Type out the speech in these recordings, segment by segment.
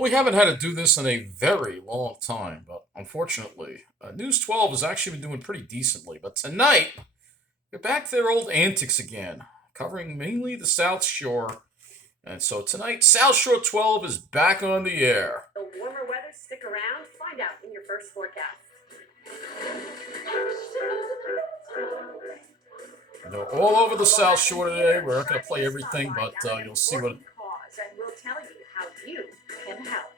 Well, we haven't had to do this in a very long time, but unfortunately, News 12 has actually been doing pretty decently. But tonight, they're back to their old antics again, covering mainly the South Shore. And so tonight, South Shore 12 is back on the air. The warmer weather, stick around, find out in your first forecast. They're all over the South Shore today. We're not going to play everything, but you'll see what. And we'll tell you how you can help.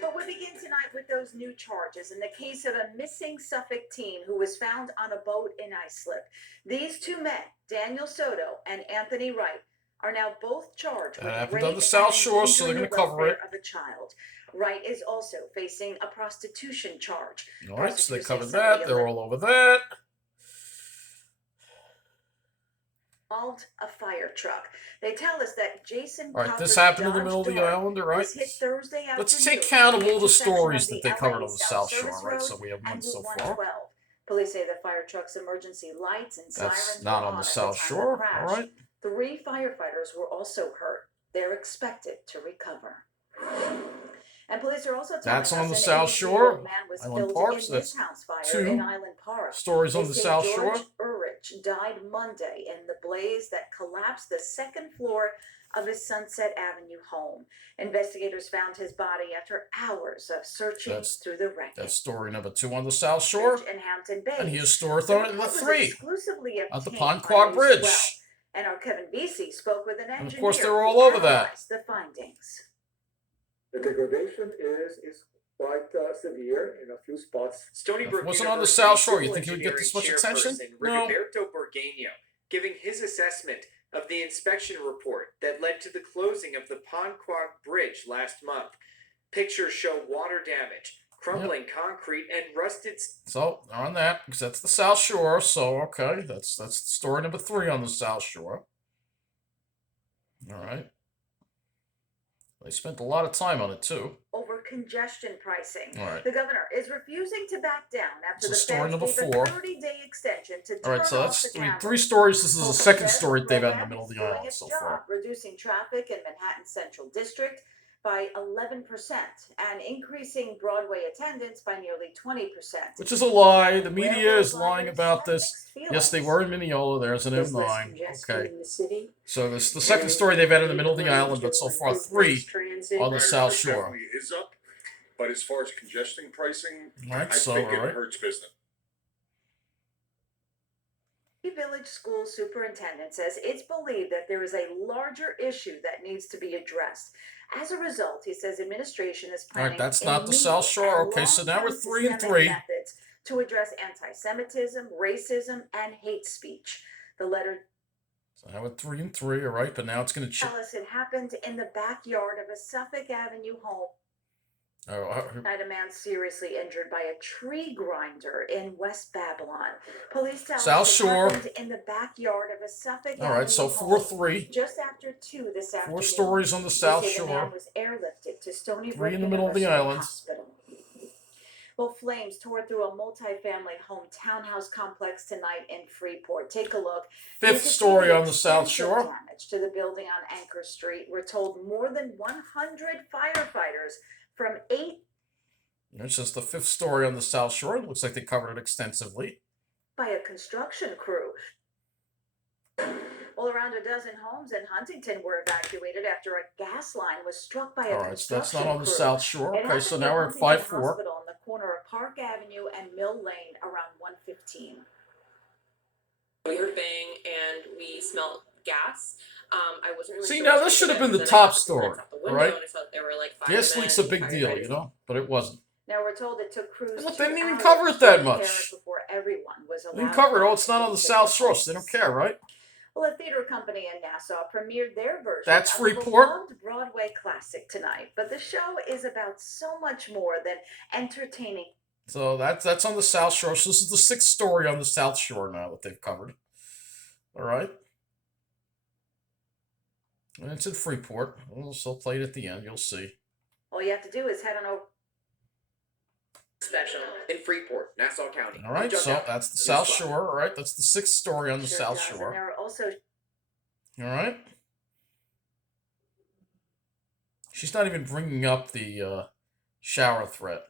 But we begin tonight with those new charges in the case of a missing Suffolk teen who was found on a boat in Islip. These two men, Daniel Soto and Anthony Wright, are now both charged with happened rape on the South Shore, and so they're going to endangering cover it. of a child. Wright is also facing a prostitution charge. All right, so they covered that. They're all over that. A fire truck. They tell us that Jason. All right, this happened in the middle of the island, all right? Let's take count of all the stories that they covered on the South Shore, right? So we have one so far. Police say the fire truck's emergency lights and sirens That's not on the South Shore, all right? 3 firefighters were also hurt. They're expected to recover. And police are also telling that's us on the South Shore, Island Park. So that's two stories on the South Shore. Died Monday in the blaze that collapsed the second floor of his Sunset Avenue home. Investigators found his body after hours of searching through the wreckage. That's story number 2 on the South Shore. And Hampton Bays. And here's story number 3 at the Ponquag Bridge. And our Kevin Vesey spoke with an engineer. And of course, they were all over that. The findings. The degradation is quite severe in a few spots. Stony Brook wasn't on the South Shore. You think he would get this much attention? No. Rigoberto Borghino giving his assessment of the inspection report that led to the closing of the Ponquag Bridge last month. Pictures show water damage, crumbling concrete, and rusted. So on that, because that's the South Shore. So okay, that's story number 3 on the South Shore. All right. They spent a lot of time on it, too. Over congestion pricing. All right. The governor is refusing to back down after the story number gave 4. a 30-day extension to all right, so that's 3 stories. This is the second story they've had in the middle of the island so far. Reducing traffic in Manhattan Central District by 11% and increasing Broadway attendance by nearly 20%. Which is a lie. The media is lying about this. Yes, they were in Mineola. There's an M9. Okay. So this the second story they've had in the middle of the island, but so far 3 on the South Shore. Is up, but as far as congestion pricing, right, I think it hurts business. Village School Superintendent says it's believed that there is a larger issue that needs to be addressed. As a result, he says administration is planning. All right, that's not the South Shore. Okay, so now we're 3 and 3 methods to address anti-Semitism, racism, and hate speech. The letter. So now we're 3 and 3. All right, but now it's going to change. Tell us it happened in the backyard of a Suffolk Avenue home. A man seriously injured by a tree grinder in West Babylon. Police tell South Shore in the backyard of a Suffolk. All right, so 4-3. Just after 2 this afternoon. 4 stories on the South Shore. The man was airlifted to Stony Brook 3 in the middle of the island. Hospital. Well, flames tore through a multi-family home townhouse complex tonight in Freeport. Take a look. 5th story on the South Shore. Damage to the building on Anchor Street. We're told more than 100 firefighters from 8. It's just the 5th story on the South Shore. It looks like they covered it extensively. By a construction crew. Well, around a dozen homes in Huntington were evacuated after a gas line was struck by a construction crew. All right, so that's not on the South Shore. Okay, so now we're at 5-4. Hospital on the corner of Park Avenue and Mill Lane around 1:15. We heard bang and we smelled gas. I wasn't really See, sure now this should have been the top story, all right? Gas leak's a big deal, you know, but it wasn't. Now we're told it took crews. Look, they didn't even cover it that much. Before everyone was allowed. They didn't cover it. Oh, it's not on the South Shore, so they don't care, right? Well, a theater company in Nassau premiered their version That's of Freeport. a beloved Broadway classic tonight. But the show is about so much more than entertaining. So that's on the South Shore. So this is the 6th story on the South Shore now that they've covered. All right. And it's in Freeport. We'll still play it at the end. You'll see. All you have to do is head on over. Special in Freeport, Nassau County. All right, so that's the South Shore. All right, that's the 6th story on the South Shore. And there are also. All right. She's not even bringing up the shower threat.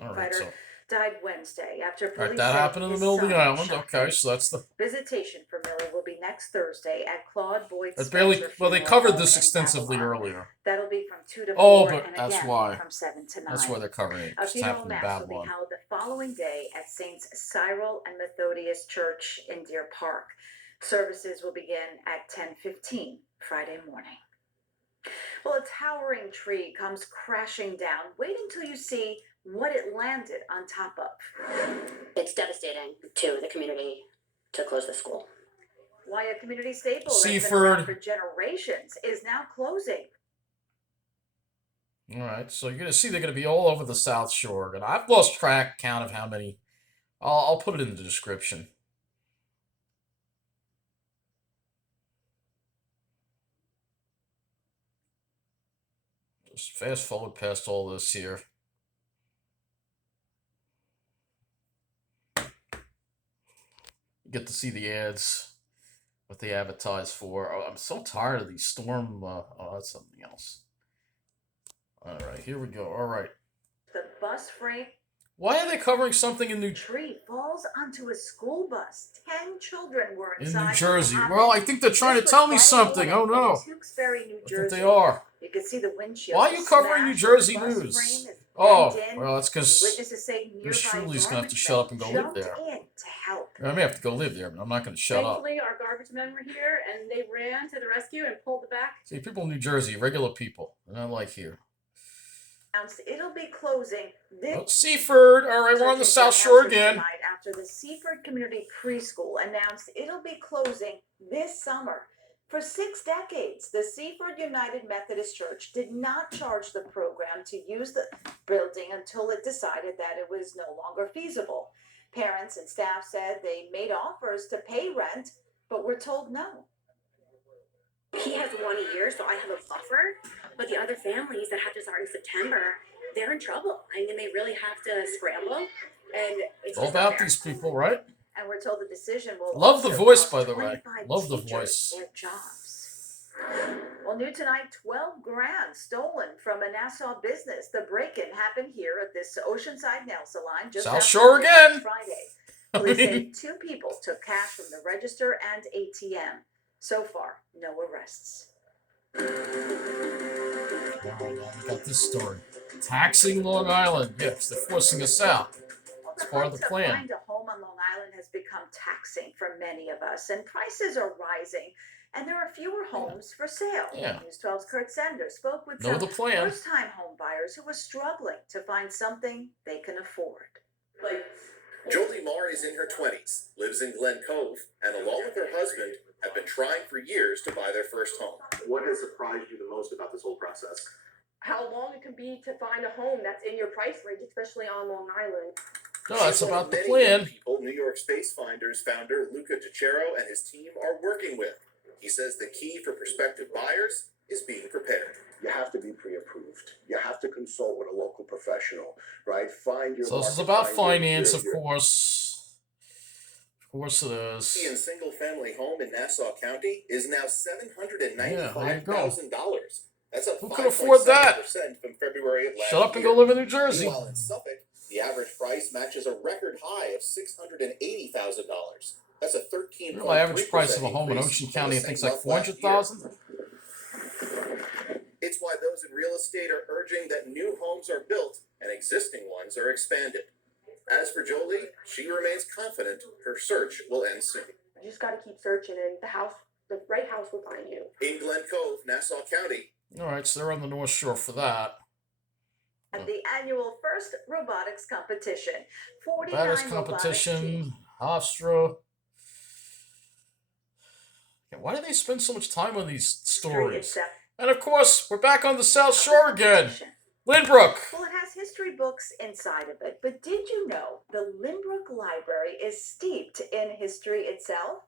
All right, so died Wednesday after all right, police that said happened in the his middle of the son island. shot Okay, him. so that's the. Visitation for Miller will be next Thursday at Claude Boyd That's Spencer barely. Well, they Funeral covered Home this in extensively Babylon. earlier. That'll be from 2 to 4 Oh, but and that's again why. from 7 to 9. That's why they're covering it. A It's funeral happening in mass will be Babylon. held the following day at Saints Cyril and Methodius Church in Deer Park. Services will begin at 10:15 Friday morning. Well, a towering tree comes crashing down. Wait until you see what it landed on top of. It's devastating to the community to close the school. Why a community staple that's Seaford. been around for generations is now closing. All right, so you're gonna see they're gonna be all over the South Shore, and I've lost count of how many. I'll put it in the description. Just fast forward past all this here. You get to see the ads, what they advertise for. Oh, I'm so tired of these storm. Oh, that's something else. All right, here we go. All right. The bus frame Why are they covering something in tree falls onto a school bus. 10 children were New inside. Jersey? What Well, I happened? think they're trying This to was tell me Friday something. morning Oh no. in Tewksbury, New I think Jersey. they are. You can see the windshield. Why are you covering New smashed, Jersey the bus news? frame is Oh, bent in. well, that's because Witnesses say Miss nearby Shuli's gonna have to garbage shut up and men go live jumped there. in to help. I may have to go live there, but I'm not going to shut up. Thankfully, our garbage men were here and they ran to the rescue and pulled it back. See, people in New Jersey, regular people, they're not like here. It'll be closing this. Oh, Seaford. All right, we're on the South Shore again. Tonight after the Seaford Community Preschool announced it'll be closing this summer. For 6 decades, the Seaford United Methodist Church did not charge the program to use the building until it decided that it was no longer feasible. Parents and staff said they made offers to pay rent, but were told no. He has 1 year, so I have a buffer. But the other families that have to start in September, they're in trouble. I mean, they really have to scramble. And it's All just about unfair. these people, right? And we're told the decision will Love the also voice, cost by the way. 25 Love the teachers voice. their jobs. Well, new tonight, 12 grand stolen from a Nassau business. The break-in happened here at this Oceanside nail salon just South after Shore again. Friday. I Police say mean, 2 people took cash from the register and ATM. So far, no arrests. we got this story. Taxing Long Island. Yes, they're forcing us out. Well, It's part of the plan. To find a home on Long Island has become taxing for many of us, and prices are rising, and there are fewer homes for sale. Yeah. News 12's Kurt Sender spoke with Know some the plan. first-time home buyers who were struggling to find something they can afford. Jolie Marr is in her 20s, lives in Glen Cove, and along with her husband, have been trying for years to buy their first home. What has surprised you the most about this whole process? How long it can be to find a home that's in your price range, especially on Long Island. No, that's She's one about of the many plan. young people New York Space Finders founder Luca DiCero and his team are working with. He says the key for prospective buyers is being prepared. You have to be pre-approved. You have to consult with a local professional, right? Find your. So this is market, about find finance, of your- course. Of course it is. A single-family home in Nassau County is now $795,000. That's up Who could afford that? 5.7% from February of last Shut up and year. go live in New Jersey. Meanwhile, in Suffolk, the average price matches a record high of $680,000. That's a 13. The average price of a home in Ocean County, I think, is like $400,000. It's why those in real estate are urging that new homes are built and existing ones are expanded. As for Jolie, she remains confident her search will end soon. You just got to keep searching, and the right house will find you. In Glen Cove, Nassau County. All right, so they're on the North Shore for that. At the annual first robotics competition, 49 Baddest robotics teams. competition, Hofstra. Yeah, why do they spend so much time on these stories? And of course, we're back on the South Shore again. Lynbrook. Well, it has history books inside of it, but did you know the Lynbrook Library is steeped in history itself?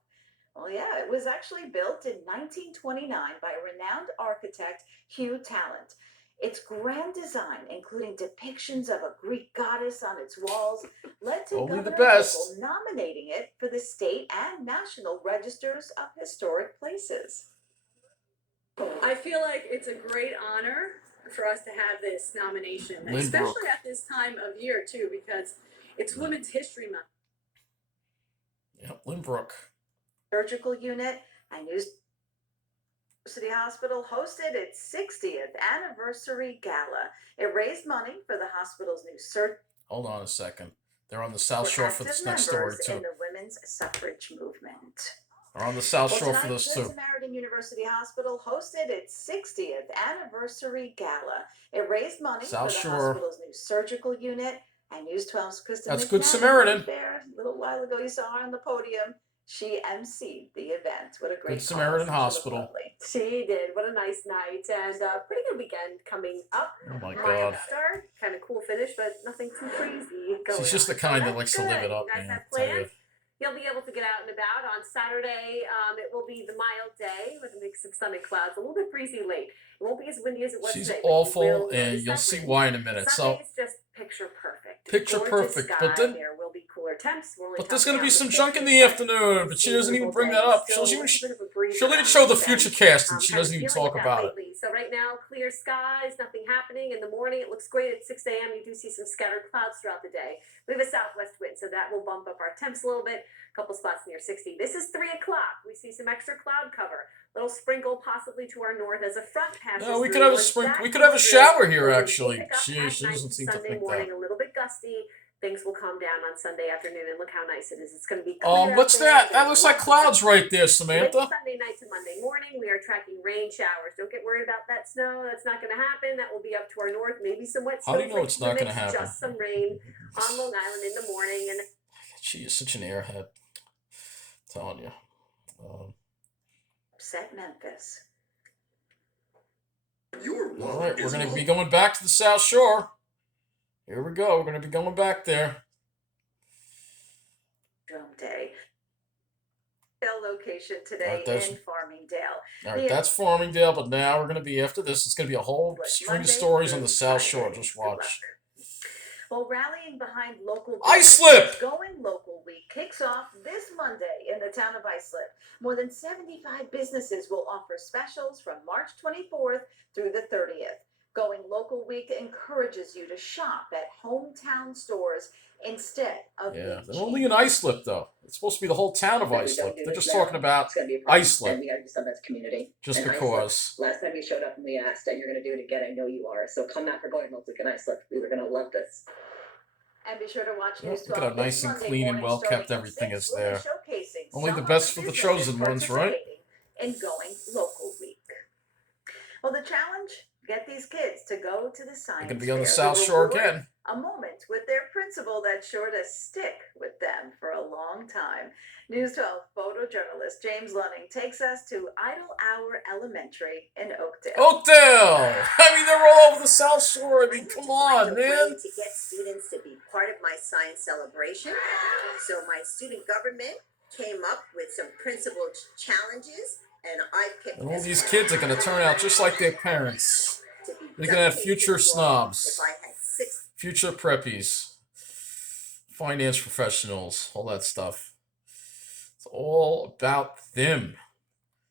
Well, yeah, it was actually built in 1929 by renowned architect Hugh Tallant. Its grand design, including depictions of a Greek goddess on its walls, led to Only the Governor best. Hochul nominating it for the state and national registers of historic places. I feel like it's a great honor for us to have this nomination, Lynbrook. especially at this time of year too, because it's Women's History Month. Yep, Lynbrook. Surgical unit and University Hospital hosted its 60th anniversary gala. It raised money for the hospital's new surgery. Hold on a second. They're on the South Shore for this next story too. In the women's suffrage movement. They're on the South Shore for this Good too. Samaritan University Hospital hosted its 60th anniversary gala. It raised money South for the Shore. hospital's new surgical unit and News 12's Kristen That's McMahon Good Samaritan. was there a little while ago. You saw her on the podium. She emceed the event. What a great Good Samaritan cause. Hospital. She did. What a nice night, and pretty good weekend coming up. Oh my Maya God. Star, kind of cool finish, but nothing too crazy going She's just on. the kind So that likes to live that's it up, good. You guys man. have Tell you. plans? You'll be able to get out and about on Saturday. It will be the mild day with a mix of sun and clouds. A little bit breezy late. It won't be as windy as it was She's today. but you awful, will and notice you'll that see wind. why in a minute. So, Sunday's just picture perfect. Picture Gorgeous perfect, sky. but then- There will be cooler temps. We're only but there's talking gonna be down some to junk in 50s, the but afternoon, but she it's a doesn't even beautiful bring day. that up. Still She'll a bit of a breeze even around show the today. future casting. She Kind of doesn't even feeling talk about it. lately. So right now, clear skies, nothing happening. In the morning, it looks great. At 6 a.m., you do see some scattered clouds throughout the day. We have a southwest wind, so that will bump up our temps a little bit. A couple spots near 60. This is 3 o'clock. We see some extra cloud cover. Little sprinkle possibly to our north as a front passes No, we through. could have a Once sprinkle. that We could have a comes through, shower here. we'll Actually, pick up she at night doesn't seem to Sunday think morning, that. a little bit gusty. Things will calm down on Sunday afternoon, and look how nice it is. It's going to be clear out What's there. that? That There's looks like lots of clouds sunshine. right there, Samantha. Late Sunday night to Monday morning, we are tracking rain showers. Don't get worried about that snow. That's not going to happen. That will be up to our north. Maybe some wet How do you know snowflakes it's in the not gonna mix, happen? Just some rain on Long Island in the morning. And She is such an airhead. I'm telling you. Upset Memphis. All right, we're going to be going back to the South Shore. Here we go. We're going to be going back there. Drum Day. Location today that's- in Farmingdale. All right, that's Farmingdale, but now we're going to be, after this, it's going to be a whole string of stories on the South Shore. Just watch. Well, rallying behind local Islip! Going Local Week kicks off this Monday in the town of Islip. More than 75 businesses will offer specials from March 24th through the 30th. Going Local Week encourages you to shop at hometown stores instead of Yeah, big they're only in Islip, though. It's supposed to be the whole town of Islip. They're just talking about It's going to be a problem, Islip. and we got to do something as a community. Just And because. Islip, last time you showed up and we asked, and you're going to do it again. I know you are. So come out for going Local Week in Islip. We were going to love this. And be sure to watch Yep, News look 12 at how nice this and Monday clean and morning well-kept starting at everything 6, is really there. showcasing Only some the of best for the businesses chosen ones, right? participating in Going Local Week. Well, the challenge, get these kids to go to the science They can be on the fair. South The Shore reward, again. a moment with their principal that's sure to stick with them for a long time. News 12 photojournalist James Lunning takes us to Idle Hour Elementary in Oakdale. Oakdale! I mean, they're all over the South Shore. I mean, come on, Find a way man. to get students to be part of my science celebration. So my student government came up with some principal challenges, and I picked. And all this these one. kids are going to turn out just like their parents. They're going to have future snobs, If I had 6 future preppies, finance professionals, all that stuff. It's all about them.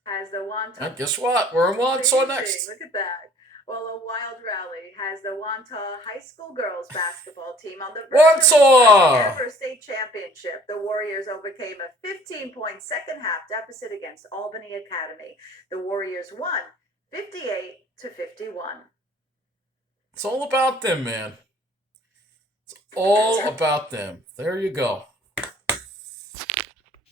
Has the Wantagh. And guess what? We're in Wantagh Amazing. next. Look at that. Well, a wild rally has the Wantagh High School girls basketball team on the verge of its Wantagh! first ever state championship. The Warriors overcame a 15-point second half deficit against Albany Academy. The Warriors won 58-51. It's all about them, man. It's all about them. There you go.